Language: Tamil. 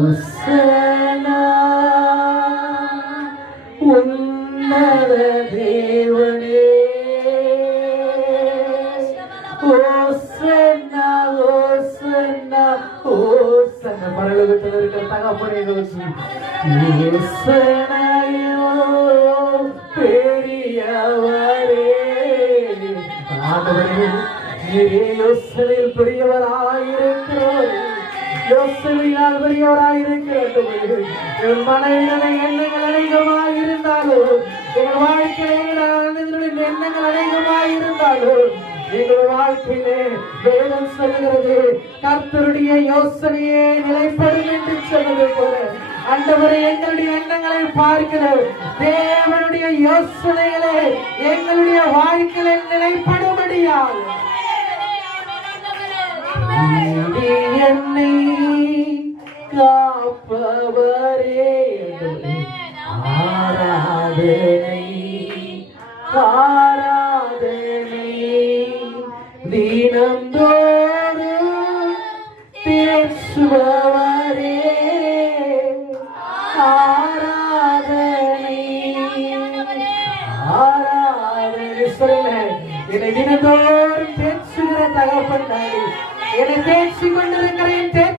ஓசனா உன்னத தேவனே, ஓசனா ஓசனா ஓசனா. பரலோகத்தில் இருக்கிற தகப்பனை நோக்கி ஓசனையோ பெரியவரே. ஆண்டவரே, நீரே யோசனையில் பெரியவராயிருக்கிறோம். யோசனையால் பெரியவராயிருக்கிறோம். என் மனைவிகளை எண்ணங்கள் அநேகமாயிருந்தாலும், எங்கள் வாழ்க்கையில் எண்ணங்கள் அநேகமாயிருந்தாலும், எங்கள் வாழ்க்கையிலே வேதம் சொல்லுகிறது கர்த்தருடைய யோசனையே நிலைப்படும் என்று சொன்னது போல, ஆண்டவரே எங்களுடைய எண்ணங்களை பார்க்கிறோம். தேவனுடைய யோசனைகளே எங்களுடைய வாழ்க்கையில நிலைப்படும்படியால் என்னை காப்பவரே, ஆராதனை ஆராதனை தினந்தோறும் பேசுபவரே, ஆராதனை ஆராதனை. சொல்ல என்னை தினந்தோறும் பேசுகிற தகப்பன், என்னை பேசிக் கொண்டிருக்கிற